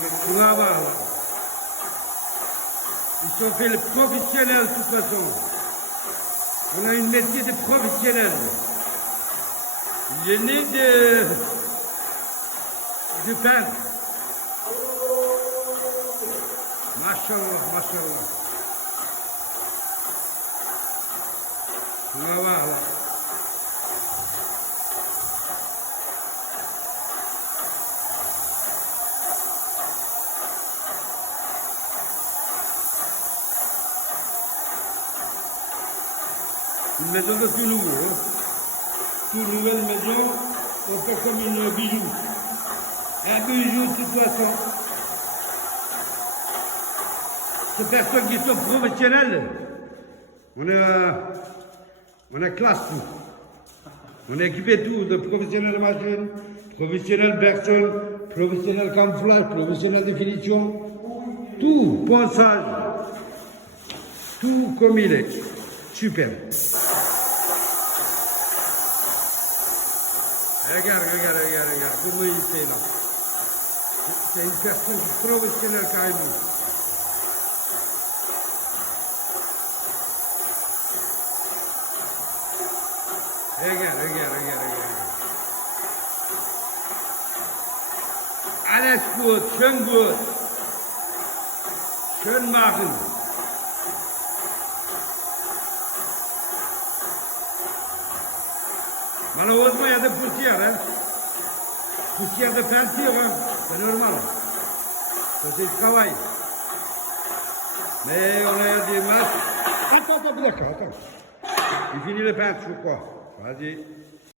On va voir. Là. Ils sont faits les professionnels de toute façon. On a une métier de professionnel. Il est né de peintre. Machallah, machallah. On va voir là. Une maison de tout nouveau. Hein. Toute nouvelle maison, on fait comme un bijou. Un bijou de toute façon. Ces personnes qui sont professionnelles, on a classe tout. On a équipé tout, de professionnels machines, professionnels personnes, professionnels camouflage, professionnels définition, tout, ponçage, tout comme il est. Super. Regarde, comment il fait là. C'est une personne professionnelle carrément. Regarde. Alles gut, schön gut. Schön machen. Malheureusement, il y a des poussières, hein. Poussière de peinture, hein. C'est normal. Ça, c'est le travail. Mais on a des masques. Attends, d'accord. Il finit le peintre, je crois. Vas-y.